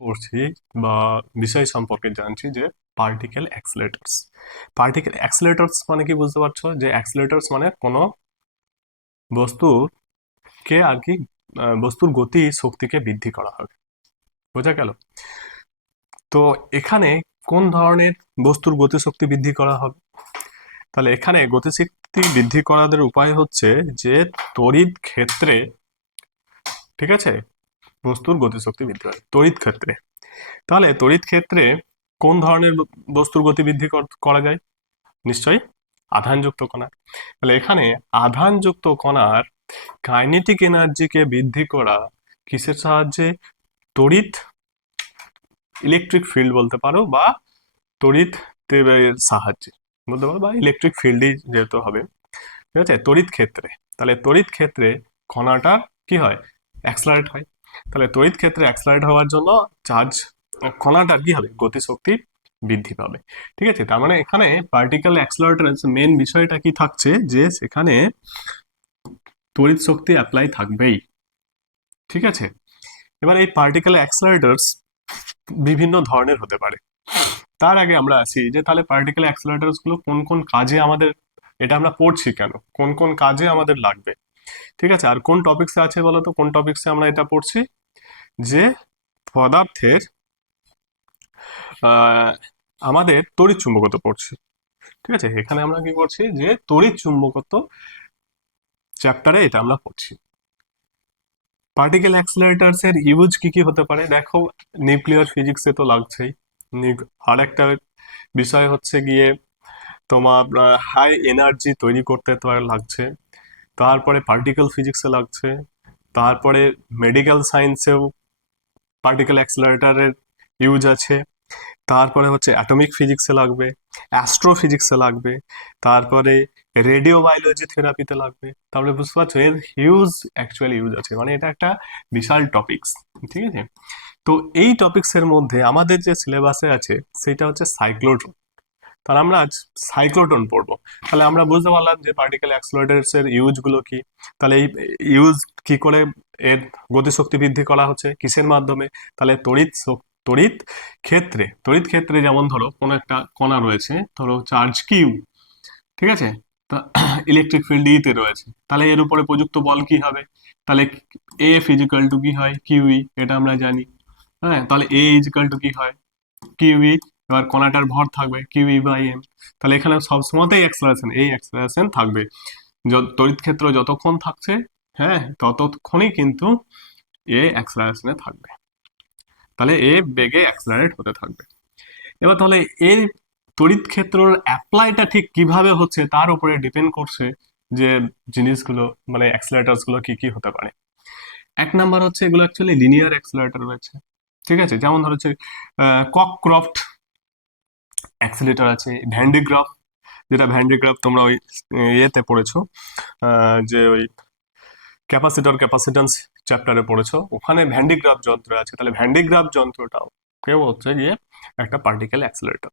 পড়ছি বা বিষয় সম্পর্কে জানছি যে পার্টিকেল অ্যাক্সিলারেটরস। পার্টিকেল অ্যাক্সিলারেটরস মানে কি বুঝতে পারছো? যে অ্যাক্সিলারেটরস মানে কোনো বস্তুকে আর কি বস্তুর গতি শক্তিকে বৃদ্ধি করা হবে। বোঝা গেল? তো এখানে কোন ধরনের বস্তুর গতিশক্তি বৃদ্ধি করা হবে? তাহলে এখানে গতিশক্তি বৃদ্ধি করার উপায় হচ্ছে যে তড়িৎ ক্ষেত্রে, ঠিক আছে, বস্তুর গতিশক্তি বৃদ্ধি হয় তড়িৎ ক্ষেত্রে। তাহলে তড়িৎ ক্ষেত্রে কোন ধরনের বস্তুর গতি বৃদ্ধি করা যায়? নিশ্চয়ই আধানযুক্ত কণা। তাহলে এখানে আধানযুক্ত কণার কাইনেটিক এনার্জিকে বৃদ্ধি করা কিসের সাহায্যে? তড়িৎ, ইলেকট্রিক ফিল্ড বলতে পারো, বা তড়িৎ দেবের সাহায্যে বলতে পারো, বা ইলেকট্রিক ফিল্ডই যেহেতু হবে, ঠিক আছে, তড়িৎ ক্ষেত্রে। তাহলে তড়িৎ ক্ষেত্রে কণাটা কি হয়? অ্যাক্সলারেট হয়। তাহলে তড়িৎ ক্ষেত্রে অ্যাক্সলারেট হওয়ার জন্য চার্জ কণাটার কি হবে? গতিশক্তি বৃদ্ধি পাবে। ঠিক আছে, তার মানে এখানে পার্টিকেল অ্যাক্সলারেটরের মেন বিষয়টা কি থাকছে? যে সেখানে তড়িৎ শক্তি অ্যাপ্লাই থাকবেই। ঠিক আছে, এবার এই পার্টিকেল অ্যাক্সলারেটরস বিভিন্ন ধরনের হতে পারে। তার আগে আমরা আসি যে তাহলে পার্টিকেল অ্যাক্সিলারেটরস গুলো কোন কোন কাজে আমাদের, এটা আমরা পড়ছি কেন, কোন কোন কাজে আমাদের লাগবে। ঠিক আছে, আর কোন টপিক্সে আছে বলো তো? কোন টপিক্সে আমরা এটা পড়ছি? যে পদার্থের আহ, আমাদের তড়িৎ চুম্বকত্ব পড়ছি। ঠিক আছে, এখানে আমরা কি করছি? যে তড়িৎ চুম্বকত্ব চ্যাপ্টারে এটা আমরা পড়ছি। পার্টিকেল অ্যাক্সিলারেটরস এর ইউজ কি কি হতে পারে দেখো। নিউক্লিয়ার ফিজিক্সে তো লাগছেই। আর একটা বিষয় হচ্ছে গিয়ে তোমার হাই এনার্জি তৈরি করতে তো লাগছে। তারপরে পার্টিকেল ফিজিক্সে লাগছে। তারপরে মেডিকেল সায়েন্সেও পার্টিকেল অ্যাক্সিলারেটরের ইউজ আছে। তারপরে হচ্ছে অ্যাটমিক ফিজিক্সে লাগবে, অ্যাস্ট্রোফিজিক্সে লাগবে, তারপরে রেডিও বায়োলজি থেরাপিতে লাগবে। তাহলে বুঝতে পারছো এর হিউজ অ্যাকচুয়ালি ইউজ আছে, মানে এটা একটা বিশাল টপিকস। ঠিক আছে, তো এই টপিকস এর মধ্যে আমাদের যে সিলেবাসে আছে সেটা হচ্ছে সাইক্লোট্রন। তাহলে আমরা আজ সাইক্লোট্রন পড়বো। তাহলে আমরা বুঝতে পারলাম যে পার্টিকেল অ্যাক্সিলারেটরস এর ইউজ গুলো কি। তাহলে এই ইউজ কি করে এর গতিশক্তি বৃদ্ধি করা হচ্ছে কিসের মাধ্যমে? তাহলে তড়িৎ ক্ষেত্রে। তড়িৎ ক্ষেত্রে যেমন ধরো কোনো একটা কণা রয়েছে, ধরো চার্জ কিউ, ঠিক আছে, তা ইলেকট্রিক ফিল্ড ইতে রয়েছে, তাহলে এর উপরে প্রযুক্ত বল কি হবে? তাহলে এ ফিজিক্যাল টু কি হয়? কিউই, এটা আমরা জানি। হ্যাঁ, তাহলে এ ইজিক্যাল টু কি হয়? কিউই। এবার কণাটার ভর থাকবে কিউই বাই এম। তাহলে এখানে সবসময়তেই অ্যাক্সেলারেশন, এই অ্যাক্সেলারেশন থাকবে। তড়িৎ ক্ষেত্র যতক্ষণ থাকছে, হ্যাঁ, ততক্ষণই কিন্তু এ অ্যাক্সেলারেশনে থাকবে। তাহলে এ বেগে অ্যাক্সেলারেট হতে থাকবে। এবার তাহলে এই তড়িৎ ক্ষেত্রের অ্যাপ্লাইটা ঠিক কিভাবে হচ্ছে তার উপরে ডিপেন্ড করছে যে জিনিসগুলো, মানে অ্যাক্সেলারেটরস গুলো কি কি হতে পারে। এক নাম্বার হচ্ছে এগুলো অ্যাকচুয়ালি লিনিয়ার অ্যাক্সেলারেটর রয়েছে। ঠিক আছে, যেমন ধর হচ্ছে ককক্রফট অ্যাক্সিলেটর আছে, ভ্যান্ডিগ্রাফ, যেটা ভ্যান্ডিগ্রাফ তোমরা ওই ইয়েতে পড়েছো, যে ওই ক্যাপাসিট্যান্স চ্যাপ্টারে পড়েছো, ওখানে ভ্যান্ডিগ্রাফ যন্ত্র আছে। তাহলে ভ্যান্ডিগ্রাফ যন্ত্রটাও কেউ হচ্ছে গিয়ে একটা পার্টিকেল অ্যাক্সিলারেটর,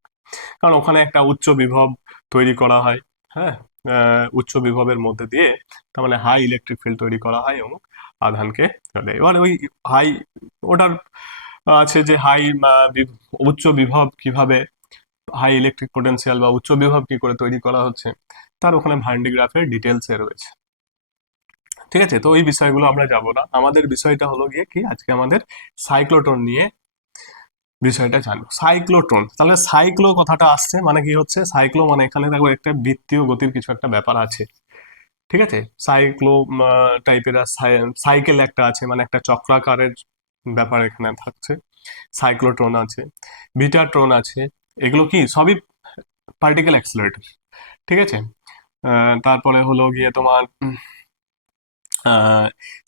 কারণ ওখানে একটা উচ্চ বিভব তৈরি করা হয়। হ্যাঁ, উচ্চ বিভবের মধ্যে দিয়ে তার মানে হাই ইলেকট্রিক ফিল্ড তৈরি করা হয় এবং আধানকে চলে। এবার ওই হাই, ওটার আছে যে হাই উচ্চ বিভব কিভাবে, হাই ইলেকট্রিক পোটেনশিয়াল বা উচ্চ বিভব কি করে তৈরি করা হচ্ছে, তার ওখানে ভ্যান্ডিগ্রাফের ডিটেলস এ রয়েছে। ঠিক আছে, তো ওই বিষয়গুলো আমরা যাব না। আমাদের বিষয়টা হলো গিয়ে কি, আজকে আমাদের সাইক্লোট্রন নিয়ে বিষয়টা জানবো। সাইক্লোট্রন, তাহলে সাইক্লো কথাটা আসছে মানে কি হচ্ছে? সাইক্লো মানে এখানে দেখো একটা বৃত্তীয় গতির কিছু একটা ব্যাপার আছে। ঠিক আছে, সাইক্লো টাইপের, সাইকেল একটা আছে, মানে একটা চক্রাকারের ব্যাপার এখানে থাকছে। সাইক্লোট্রন আছে, বিটাট্রন আছে, এগুলো কি সবই পার্টিকেল অ্যাক্সিলারেটর। ঠিক আছে, তারপরে হলো গিয়ে তোমার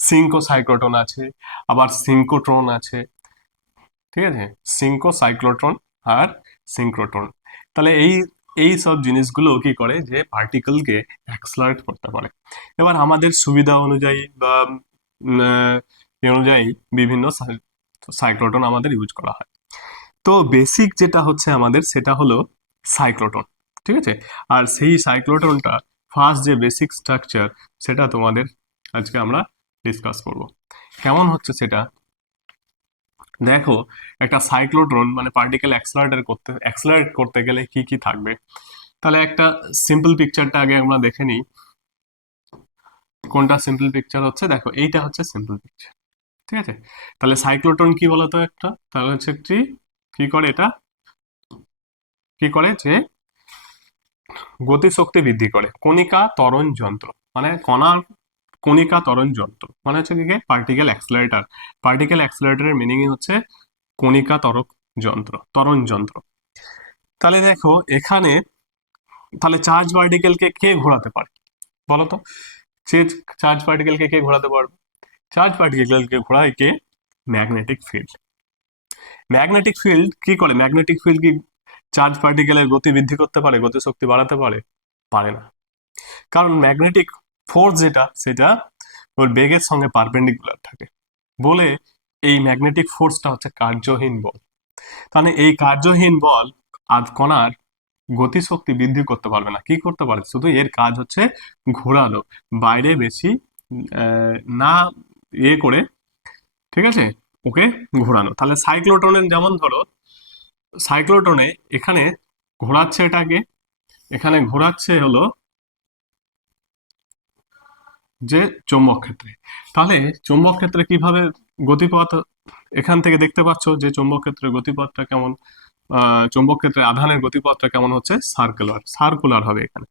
সিঙ্কো সাইক্লোট্রন আছে, আবার সিঙ্কোট্রন আছে। ঠিক আছে, সিঙ্কো সাইক্লোট্রন আর সিঙ্ক্রোট্রন। তাহলে এই এই সব জিনিসগুলো কি করে? যে পার্টিকেলকে অ্যাক্সলারেট করতে পারে। এবার আমাদের সুবিধা অনুযায়ী বা অনুযায়ী বিভিন্ন সাইক্লোট্রন আমাদের ইউজ করা হয়। তো বেসিক যেটা হচ্ছে আমাদের সেটা হলো সাইক্লোট্রন। ঠিক আছে, আর সেই সাইক্লোট্রনটা ফার্স্ট যে বেসিক স্ট্রাকচার সেটা তোমাদের আজকে আমরা ডিসকাস করব। কেমন হচ্ছে সেটা? দেখো একটা সাইক্লোট্রন মানে পার্টিকেল অ্যাক্সেলারেট করতে গেলে কি কি থাকবে। তাহলে একটা সিম্পল পিকচারটা আগে আমরা দেখে নিই। কোনটা সিম্পল পিকচার হচ্ছে, দেখো এইটা হচ্ছে সিম্পল পিকচার। ঠিক আছে, তাহলে সাইক্লোট্রন কি বলতো একটা, তাহলে হচ্ছে কি কি করে এটা, কি করে যে গতিশক্তি বৃদ্ধি করে, কণিকা ত্বরণ যন্ত্র, মানে কণার কণিকা ত্বরণ যন্ত্র মানে হচ্ছে কি পার্টিকেল অ্যাক্সেলারেটর। পার্টিকেল অ্যাক্সেলারেটরের মিনিং হচ্ছে কণিকা ত্বরণ যন্ত্র। তাহলে দেখো এখানে, তাহলে চার্জ পার্টিকেলকে কে ঘোরাতে পারে বলো তো, সে চার্জ পার্টিকেলকে কে ঘোরাতে পারবে? চার্জ পার্টিকেলকে ঘোরায় কে? Magnetic field. ম্যাগনেটিক ফিল্ড কি করে, ম্যাগনেটিক ফিল্ড কি চার্জ পার্টিকেলের গতি বৃদ্ধি করতে পারে, গতিশক্তি বাড়াতে পারে? পারে না। কারণ ম্যাগনেটিক ফোর্স যেটা, সেটা ওর বেগের সঙ্গে পারপেন্ডিকুলার থাকে বলে এই ম্যাগনেটিক ফোর্সটা হচ্ছে কার্যহীন বল। তাহলে এই কার্যহীন বল আর কণার গতিশক্তি বৃদ্ধি করতে পারবে না, কি করতে পারে, শুধু এর কাজ হচ্ছে ঘোরানো, বাইরে বেশি না ইয়ে করে, ঠিক আছে, ওকে ঘোরানো। তাহলে সাইক্লোট্রনের যেমন ধরো, সাইক্লোট্রনে এখানে ঘোরাচ্ছে এটাকে, এখানে ঘোরাচ্ছে হলো যে চৌম্বক ক্ষেত্রে। তাহলে চৌম্বক ক্ষেত্রে কিভাবে গতিপথ, এখান থেকে দেখতে পাচ্ছ যে চৌম্বক ক্ষেত্রের গতিপথটা কেমন, চৌম্বক ক্ষেত্রে আধানের গতিপথটা কেমন হচ্ছে, সার্কুলার সার্কুলার হবে। এখানে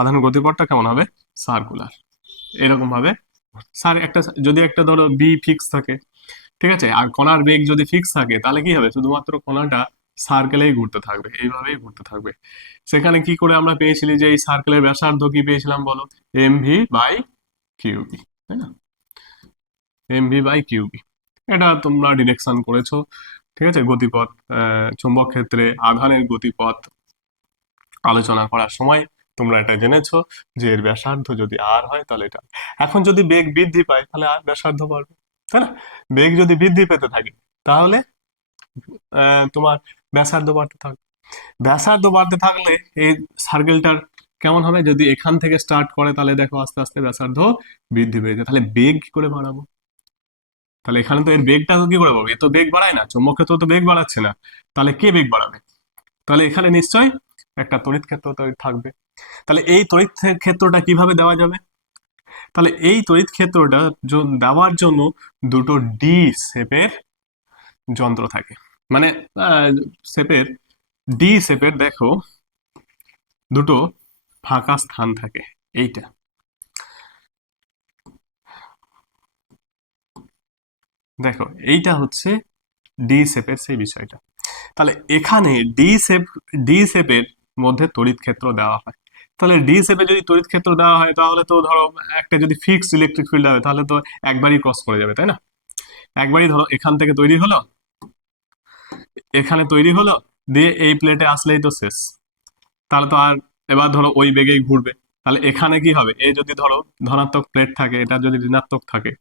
আধানের গতিপথটা কেমন হবে, সার্কুলার, এরকম ভাবে। স্যার একটা যদি একটা ধরো বি ফিক্স থাকে, ঠিক আছে, আর কণার বেগ যদি ফিক্স থাকে, তাহলে কি হবে, শুধুমাত্র কণাটা সার্কেলেই ঘুরতে থাকবে, এইভাবেই ঘুরতে থাকবে। সেখানে কি করে আমরা পেয়েছিলি যে এই সার্কেলের ব্যাসার্ধ কি পেয়েছিলাম বলো, এম ভি বাই কিউবি, তাই না, এম ভি বাই কিউবি। এটা তোমরা ডিরেকশন করেছো, ঠিক আছে, গতিপথ, চুম্বক ক্ষেত্রে আধানের গতিপথ আলোচনা করার সময় তোমরা এটা জেনেছো যে এর ব্যাসার্ধ যদি আর হয় তাহলে এটা। এখন যদি বেগ বৃদ্ধি পায় তাহলে আর ব্যাসার্ধ বাড়বে, তাই না? বেগ যদি বৃদ্ধি পেতে থাকে তাহলে তোমার ব্যাসার্ধ বাড়তে থাকবে। ব্যাসার্ধ বাড়তে থাকলে এই সার্কেলটার কেমন হবে, যদি এখান থেকে স্টার্ট করে তাহলে দেখো আস্তে আস্তে ব্যাসার্ধ বৃদ্ধি পেয়েছে, তাহলে বেগ কি করে বাড়াবো? তাহলে এখানে তো এর বেগটা কি করে পাবো, এ তো বেগ বাড়ায় না, চৌম্বক ক্ষেত্র তো বেগ বাড়াচ্ছে না, তাহলে কে বেগ বাড়াবে? তাহলে এখানে নিশ্চয়ই একটা তড়িৎ ক্ষেত্র তৈরি থাকবে। তাহলে এই তড়িৎ ক্ষেত্রটা কিভাবে দেওয়া যাবে? তাহলে এই তড়িৎ ক্ষেত্রটা দেওয়ার জন্য দুটো ডি শেপের যন্ত্র থাকে, মানে শেপের, ডি শেপের দেখো দুটো ফাঁকা স্থান থাকে, এইটা দেখো, এইটা হচ্ছে ডি শেপের সেই বিষয়টা। তাহলে এখানে ডি শেপের মধ্যে তড়িৎ ক্ষেত্র দেওয়া হয়। তাহলে ডি শেপে যদি তড়িৎ ক্ষেত্র দেওয়া হয় তাহলে তো ধরো একটা যদি ফিক্সড ইলেকট্রিক ফিল্ড হয় তাহলে তো একবারই ক্রস করে যাবে, তাই না? একবারই ধরো এখান থেকে তৈরি হলো, এখানে তৈরি হলো, দিয়ে এই প্লেটে আসলেই তো শেষ। তাহলে তো আর, এবার ধরো ওই বেগেই ঘুরবে। তাহলে এখানে কি হবে, এই যদি ধরো ধনাত্মক প্লেট থাকে, এটা যদি ঋণাত্মক থাকে,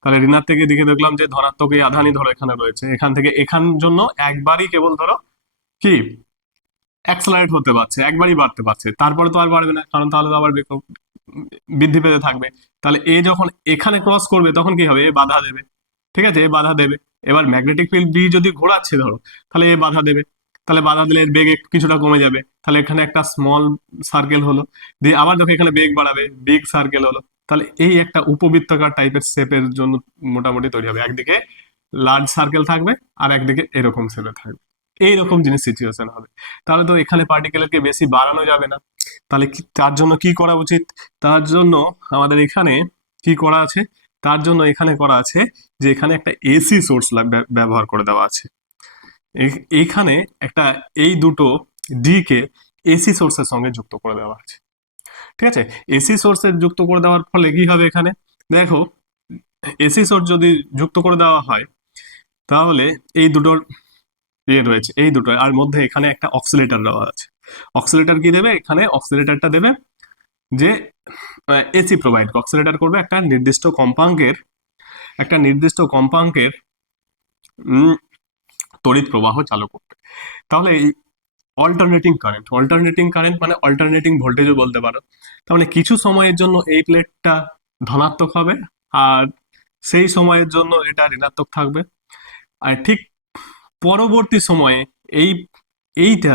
তাহলে ঋণাত্মকের দিকে দেখলাম যে ধনাত্মক এই আধানই ধরো এখানে রয়েছে, এখান থেকে এখান জন্য একবারই কেবল ধরো কি অ্যাক্সেলারেট হতে পারছে, একবারই বাড়তে পারছে, তারপরে তো আর বাড়বে না, কারণ তাহলে তো আবার বৃদ্ধি পেতে থাকবে। তাহলে এ যখন এখানে ক্রস করবে তখন কি হবে, এ বাধা দেবে, ঠিক আছে, এ বাধা দেবে। এবার ম্যাগনেটিক ফিল্ড বি যদি ঘোরাচ্ছে ধরো, তাহলে এ বাধা দেবে, তাহলে বাধা দিলে এর বেগ কিছুটা কমে যাবে, তাহলে এখানে একটা স্মল সার্কেল হলো, দিয়ে আবার যখন এখানে বেগ বাড়াবে বিগ সার্কেল হলো। তাহলে এই একটা উপবৃত্তাকার টাইপের শেপের জন্য মোটামুটি তৈরি হবে, একদিকে লার্জ সার্কেল থাকবে আর একদিকে এরকম শেপে থাকবে, এইরকম জিনিস সিচুয়েশন হবে। তাহলে তো এখানে পার্টিকেলকে বেশি বাড়ানো যাবে না। তাহলে তার জন্য কি করা উচিত, তার জন্য আমাদের এখানে কি করা আছে, তার জন্য এখানে করা আছে যে এখানে একটা এসি সোর্স ব্যবহার করে দেওয়া আছে। এইখানে একটা, এই দুটো ডি কে এসি সোর্সের সঙ্গে যুক্ত করে দেওয়া আছে, ঠিক আছে। এসি সোর্সে যুক্ত করে দেওয়ার ফলে কি হবে, এখানে দেখো এসি সোর্স যদি যুক্ত করে দেওয়া হয় তাহলে এই দুটোর ইয়ে রয়েছে, এই দুটো আর মধ্যে এখানে একটা অক্সিলেটর দেওয়া আছে। অক্সিলেটর কি দেবে, এখানে অক্সিলেটরটা দেবে যে এসি প্রোভাইড, অক্সিলেটর করবে একটা নির্দিষ্ট কম্পাঙ্কের তড়িৎ প্রবাহ চালু করবে। তাহলে এই অল্টারনেটিং কারেন্ট মানে অল্টারনেটিং ভোল্টেজও বলতে পারো। তার মানে কিছু সময়ের জন্য এই প্লেটটা ধনাত্মক হবে আর সেই সময়ের জন্য এটা ঋণাত্মক থাকবে। আর ঠিক পরবর্তী সময়ে এই এইটা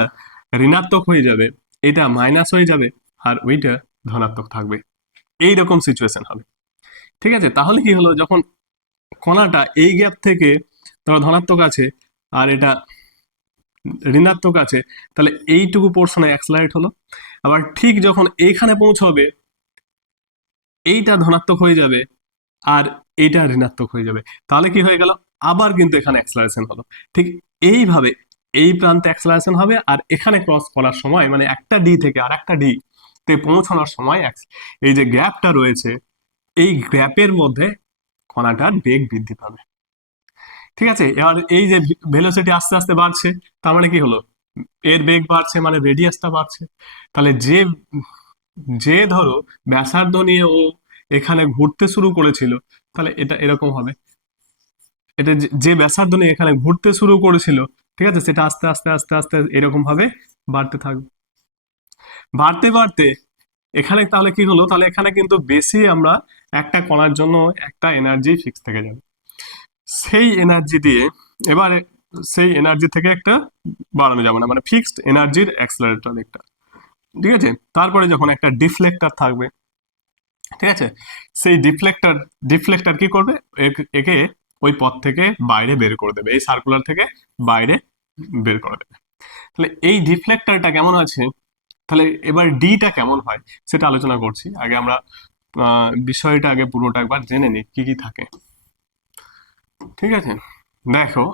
ঋণাত্মক হয়ে যাবে, এটা মাইনাস হয়ে যাবে, আর ওইটা ধনাত্মক থাকবে। এইরকম সিচুয়েশন হবে। ঠিক আছে, তাহলে কি হলো, যখন কণাটা এই গ্যাপ থেকে ধরো ধনাত্মক আছে আর এটা ঋণাত্মক আছে, তাহলে এইটুকু পোর্শনে অ্যাক্সেলারেট হলো। আবার ঠিক যখন এইখানে পৌঁছবে, এইটা ধনাত্মক হয়ে যাবে আর এইটা ঋণাত্মক হয়ে যাবে, তাহলে কি হয়ে গেল, আবার কিন্তু এখানে অ্যাক্সেলারেশন হলো। ঠিক এইভাবে এই প্রান্তে অ্যাক্সেলারেশন হবে, আর এখানে ক্রস করার সময় মানে একটা ডি থেকে আর একটা ডি তে পৌঁছানোর সময় এই যে গ্যাপটা রয়েছে, এই গ্যাপের মধ্যে কণাটার বেগ বৃদ্ধি পাবে। ঠিক আছে, এবার এই যে ভেলোসিটি আস্তে আস্তে বাড়ছে, তার মানে কি হলো, এর বেগ বাড়ছে মানে রেডিয়াসটা বাড়ছে। তাহলে যে যে ধরো ব্যাসার্ধ নিয়ে ও এখানে ঘুরতে শুরু করেছিল, তাহলে এটা এরকম হবে। এটা যে ব্যাসার্ধ নিয়ে এখানে ঘুরতে শুরু করেছিল, ঠিক আছে, সেটা আস্তে আস্তে আস্তে আস্তে এরকম ভাবে বাড়তে থাকবে। বাড়তে বাড়তে এখানে তাহলে কি হলো, তাহলে এখানে কিন্তু বেশি আমরা একটা কণার জন্য একটা এনার্জি ফিক্স থেকে যাবে। সেই এনার্জি দিয়ে এবার সেই এনার্জি থেকে একটা বাড়ানো যাবে না, মানে ফিক্সড এনার্জির অ্যাক্সেলারেটর একটা। ঠিক আছে, তারপরে যখন একটা ডিফ্লেক্টর থাকবে, ঠিক আছে, সেই ডিফ্লেক্টর কি করবে, একে ওই পথ থেকে বাইরে বের করে দেবে, এই সার্কুলার থেকে বাইরে বের করে দেবে। তাহলে এই ডিফ্লেক্টরটা কেমন আছে, তাহলে এবার ডিটা কেমন হয় সেটা আলোচনা করছি। আগে আমরা বিষয়টা আগে পুরোটা একবার জেনে নিই কি কি থাকে। ঠিক আছে, দেখো,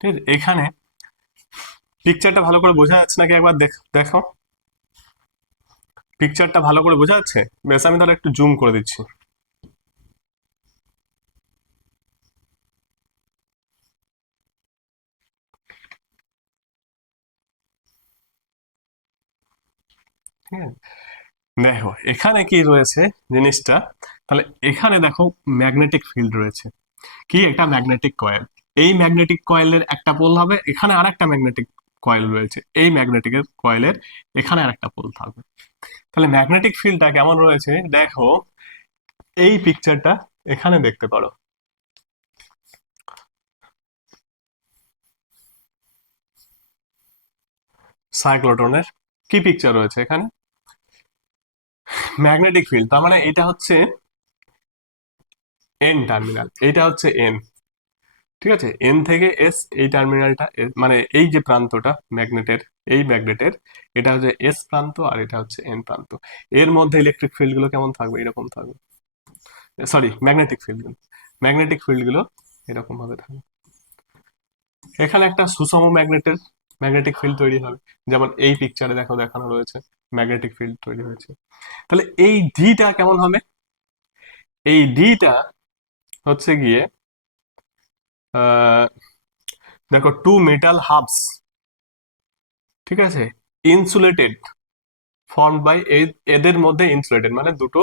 ঠিক আছে, এখানে পিকচারটা ভালো করে বোঝা যাচ্ছে নাকি একবার দেখো, পিকচারটা ভালো করে বোঝা যাচ্ছে? বেশ, আমি তাহলে একটু জুম করে দিচ্ছি। ঠিক আছে, দেখো এখানে কি রয়েছে জিনিসটা, তাহলে এখানে দেখো ম্যাগনেটিক ফিল্ড রয়েছে, কি একটা ম্যাগনেটিক কয়েল। এই ম্যাগনেটিক কয়েলের একটা পোল হবে, এখানে আর একটা ম্যাগনেটিক কয়েল রয়েছে, এই ম্যাগনেটিক কয়েলের এখানে আর একটা পোল থাকবে। তাহলে ম্যাগনেটিক ফিল্ডটা কেমন রয়েছে দেখো, এই পিকচারটা এখানে দেখতে পারো। সাইক্লোট্রনের কি পিকচার রয়েছে এখানে, ম্যাগনেটিক ফিল্ড, তার মানে এটা হচ্ছে এন টার্মিনাল, এইটা হচ্ছে এন। ঠিক আছে, এন থেকে এস, এই টার্মিনালটা মানে এই যে প্রান্তটা ম্যাগনেটের, এই ম্যাগনেটের এটা হচ্ছে এস প্রান্ত আর এটা হচ্ছে এন প্রান্ত। এর মধ্যে ইলেকট্রিক ফিল্ড গুলো কেমন থাকবে, এরকম থাকবে, সরি ম্যাগনেটিক ফিল্ড গুলো, ম্যাগনেটিক ফিল্ড গুলো এরকম ভাবে থাকবে। এখানে একটা সুষম ম্যাগনেটিক ফিল্ড তৈরি হবে, যেমন এই পিকচারে দেখো দেখানো রয়েছে, ম্যাগনেটিক ফিল্ড তৈরি হয়েছে। তাহলে এই ডিটা কেমন হবে, এই ডিটা হচ্ছে গিয়ে আহ দেখো টু মেটাল হাবস, ঠিক আছে, ইনসুলেটেড, ফর্ম বাই, এদের মধ্যে ইনসুলেটেড মানে দুটো,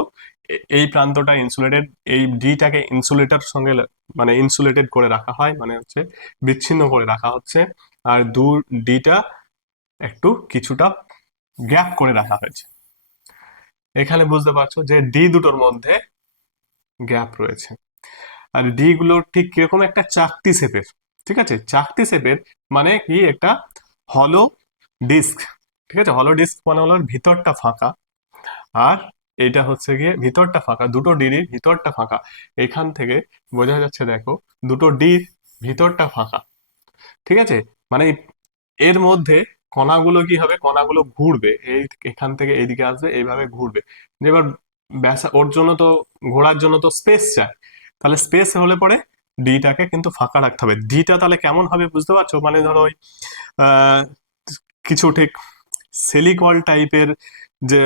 এই প্রান্তটা ইনসুলেটেড, এই ডিটাকে ইনসুলেটর সঙ্গে মানে ইনসুলেটেড করে রাখা হয়, মানে হচ্ছে বিচ্ছিন্ন করে রাখা হচ্ছে, আর ডিটা একটু কিছুটা গ্যাপ করে রাখা হয়েছে। এখানে বুঝতে পারছো যে ডি দুটোর মধ্যে গ্যাপ রয়েছে, আর ডি গুলো ঠিক কিরকম, একটা চাকতি শেপের। ঠিক আছে, চাকতি শেপের মানে কি, একটা হলো ডিস্ক। ঠিক আছে, হলো ডিস্ক মানে হলো ভিতরটা ফাঁকা, আর এটা হচ্ছে গিয়ে ভিতরটা ফাঁকা, দুটো ডির ভিতরটা ফাঁকা। এখান থেকে বোঝা যাচ্ছে দেখো, দুটো ডির ভিতরটা ফাঁকা। ঠিক আছে, মানে এর মধ্যে কণাগুলো কি হবে, কণাগুলো ঘুরবে, এই এখান থেকে এইদিকে আসবে, এইভাবে ঘুরবে। যে এবার ব্যাসা ওর জন্য তো, ঘোরার জন্য তো স্পেস চাই, তাহলে স্পেস হলে পরে ডিটাকে কিন্তু ফাঁকা রাখতে হবে। ডিটা তাহলে কেমন হবে বুঝতে পারছো, মানে ধরো ওই আহ, কিছু ঠিক সেলিকল টাইপের যে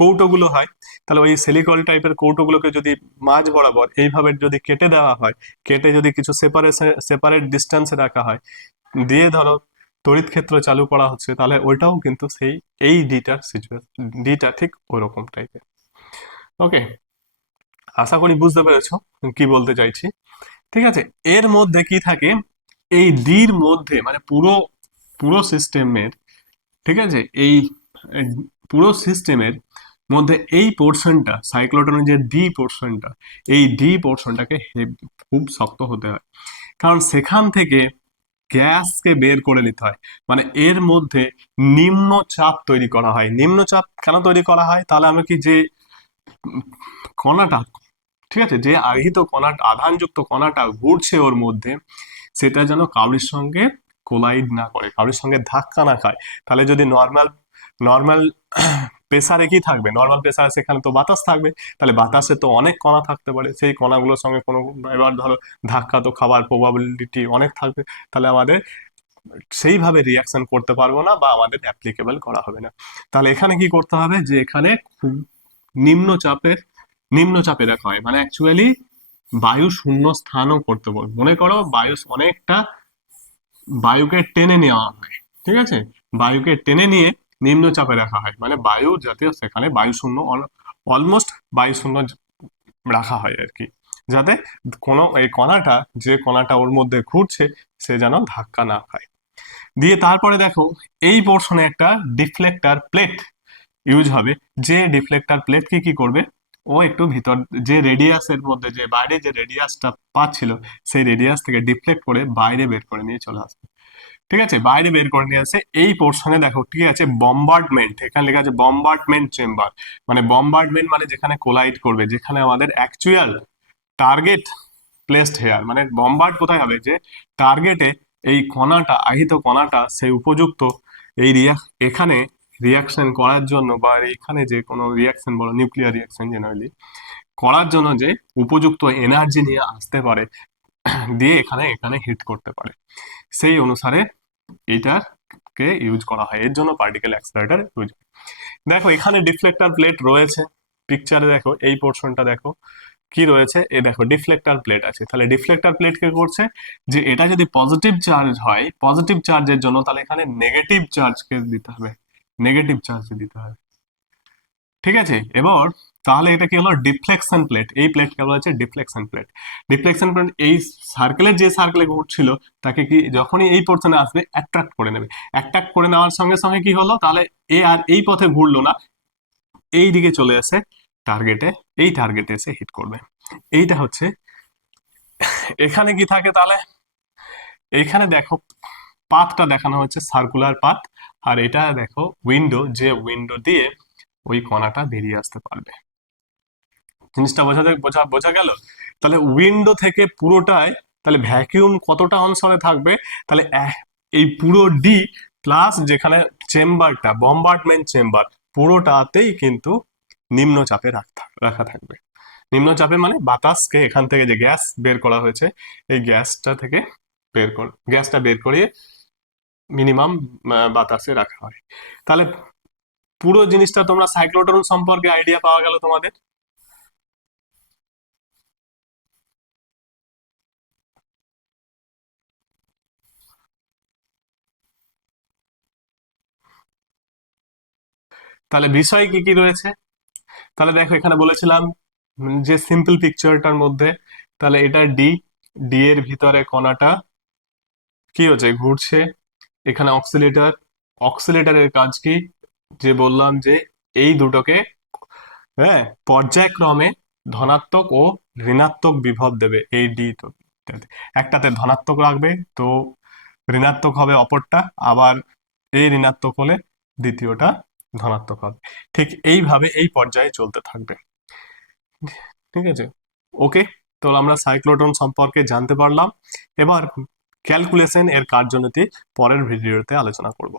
কৌটোগুলো হয়, তাহলে ওই সেলিকল টাইপের কৌটোগুলোকে যদি মাঝ বরাবর এইভাবে যদি কেটে দেওয়া হয়, কেটে যদি কিছু সেপারেট ডিস্টেন্সে রাখা হয়, দিয়ে ধরো তড়িৎ ক্ষেত্র চালু করা হচ্ছে, তাহলে ওইটাও কিন্তু সেই এই ডিটার সিচুয়েশন, ডিটা ঠিক ওরকম টাইপের। ওকে, আশা করি বুঝতে পেরেছো কি বলতে চাইছি। ঠিক আছে, এর মধ্যে কি থাকে, এই ডির মধ্যে মানে পুরো পুরো সিস্টেমের, ঠিক আছে, এই এই পুরো সিস্টেমের মধ্যে এই পোর্শনটা সাইক্লোটনের যে ডি পোর্শনটা, এই ডি পোর্শনটাকে খুব শক্ত হতে হয়, কারণ সেখান থেকে গ্যাসকে বের করে নিতে হয়। মানে এর মধ্যে নিম্ন চাপ তৈরি করা হয়। নিম্ন চাপ কেন তৈরি করা হয়, তাহলে আমরা কি যে কণাটা, ঠিক আছে, যে আহিত কণাটা, আধানযুক্ত কণাটা ঘুরছে ওর মধ্যে, সেটা যেন কারোর সঙ্গে কোলাইড না করে, কারোর সঙ্গে ধাক্কা না খায়। তাহলে যদি নর্মাল নর্মাল প্রেসারে কি থাকবে, নর্মাল প্রেসারে সেখানে তো বাতাস থাকবে, তাহলে বাতাসে তো অনেক কণা থাকতে পারে, সেই কণাগুলোর সঙ্গে কোনো, এবার ধরো ধাক্কা তো খাবার প্রবাবিলিটি অনেক থাকবে, তাহলে আমাদের সেইভাবে রিয়াকশন করতে পারবো না বা আমাদের অ্যাপ্লিকেবল করা হবে না। তাহলে এখানে কি করতে হবে, যে এখানে খুব নিম্ন চাপে রাখা হয়, মানে অ্যাকচুয়ালি বায়ু শূন্য স্থানও করতে বল, মনে করো বায়ু অনেকটা, বায়ুকে টেনে নেওয়া হয়, ঠিক আছে, বায়ুকে টেনে নিয়ে নিম্নচাপে রাখা হয়, মানে বায়ু যাতে সেখানে বায়ু শূন্য, অলমোস্ট বায়ু শূন্য রাখা হয় আর কি, যাতে কোনো এই কণাটা, যে কণাটা ওর মধ্যে ঘুরছে, সে যেন ধাক্কা না খায়। দিয়ে তারপরে দেখো এই পোর্শনে একটা ডিফ্লেক্টর প্লেট ইউজ হবে, যে ডিফ্লেক্টর প্লেট কি করবে, ও একটু ভিতর, যে রেডিয়াসের মধ্যে, যে বাইরে যে রেডিয়াসটা পাচ্ছিল, সেই রেডিয়াস থেকে ডিফ্লেক্ট করে বাইরে বের করে নিয়ে চলে আসবে। ঠিক আছে, বাইরে বের করে নিয়ে আসে এই পোর্শনে দেখো, ঠিক আছে, বম্বার্ডমেন্ট, এখানে লেখা আছে বম্বার্ডমেন্ট চেম্বার। মানে বম্বার্ডমেন্ট মানে যেখানে কোলাইড করবে, যেখানে আমাদের অ্যাকচুয়াল টার্গেট প্লেসড হেয়ার, মানে বম্বার্ড কোথায় হবে, যে টার্গেটে এই কণাটা, আহিত কণাটা সেই উপযুক্ত এই এখানে রিয়াকশন করার জন্য, বা এখানে যে কোনো রিয়াকশন বলো, নিউক্লিয়ার রিয়াকশন জেনারেলি করার জন্য যে উপযুক্ত এনার্জি নিয়ে আসতে পারে, দিয়ে এখানে এখানে হিট করতে পারে, সেই অনুসারে এটাকে ইউজ করা হয়, এর জন্য পার্টিকেল অ্যাক্সেলারেটর ইউজ। দেখো এখানে ডিফ্লেক্টর প্লেট রয়েছে, পিকচারে দেখো এই পোর্শনটা দেখো কি রয়েছে, এ দেখো ডিফ্লেক্টর প্লেট আছে। তাহলে ডিফ্লেক্টর প্লেট কে করছে, যে এটা যদি পজিটিভ চার্জ হয়, পজিটিভ চার্জের জন্য, তাহলে এখানে নেগেটিভ চার্জকে দিতে হবে, নেগেটিভ চার্জ দিতে হবে, ঠিক আছে। এবার তাহলে এটা কি হলো, ডিফ্লেকশন প্লেট, এই প্লেটকে বলা হচ্ছে ডিফ্লেকশন প্লেট। ডিফ্লেকশন প্লেট এই সার্কেলের, যে সার্কেলে ঘুরছিল, তাকে কি যখনই এই পোর্শনে আসবে অ্যাট্রাক্ট করে নেবে, অ্যাট্রাক্ট করে নেওয়ার সঙ্গে সঙ্গে কি হলো, তাহলে এ আর এই পথে ঘুরলো না, এই দিকে চলে আসে টার্গেটে, এই টার্গেটে এসে হিট করবে। এইটা হচ্ছে, এখানে কি থাকে তাহলে, এইখানে দেখো পাথটা দেখানো হচ্ছে সার্কুলার পাথ, আর এটা দেখো উইন্ডো, যে উইন্ডো দিয়ে ওই কণাটা বেরিয়ে আসতে পারবে। জিনিসটা বোঝা বোঝা গেল। তাহলে উইন্ডো থেকে পুরোটাই, তাহলে ভ্যাকিউম কতটা অংশে থাকবে, তাহলে এই পুরো ডি প্লাস যেখানে চেম্বারটা, বম্বার্ডমেন্ট চেম্বার, পুরোটাতেই কিন্তু নিম্নচাপে রাখা থাকবে। নিম্নচাপে মানে বাতাসকে, এখান থেকে যে গ্যাস বের করা হয়েছে, এই গ্যাসটা বের করিয়ে মিনিমাম বাতাসে রাখা হয়। তাহলে পুরো জিনিসটা তোমরা সাইক্লোট্রন সম্পর্কে আইডিয়া পাওয়া গেল তোমাদের। তাহলে বিষয় কি কি রয়েছে, তাহলে দেখো এখানে বলেছিলাম যে সিম্পল পিকচারটার মধ্যে, তাহলে এটা ডি, ডি এর ভিতরে কণাটা কি হচ্ছে, ঘুরছে, এখানে অক্সিলেটর, অক্সিলেটরের কাজ কি, যে বললাম যে এই দুটোকে, হ্যাঁ, পর্যায়ক্রমে ধনাত্মক ও ঋণাত্মক বিভব দেবে, এই ডি তো একটাতে ধনাত্মক রাখবে, তো ঋণাত্মক হবে অপরটা, আবার এই ঋণাত্মক হলে দ্বিতীয়টা ধনাত্মক হবে, ঠিক এইভাবে এই পর্যায়ে চলতে থাকবে, ঠিক আছে। ওকে, তো আমরা সাইক্লোট্রন সম্পর্কে জানতে পারলাম। এবার ক্যালকুলেশন এর কার্যনীতি পরের ভিডিওতে আলোচনা করব।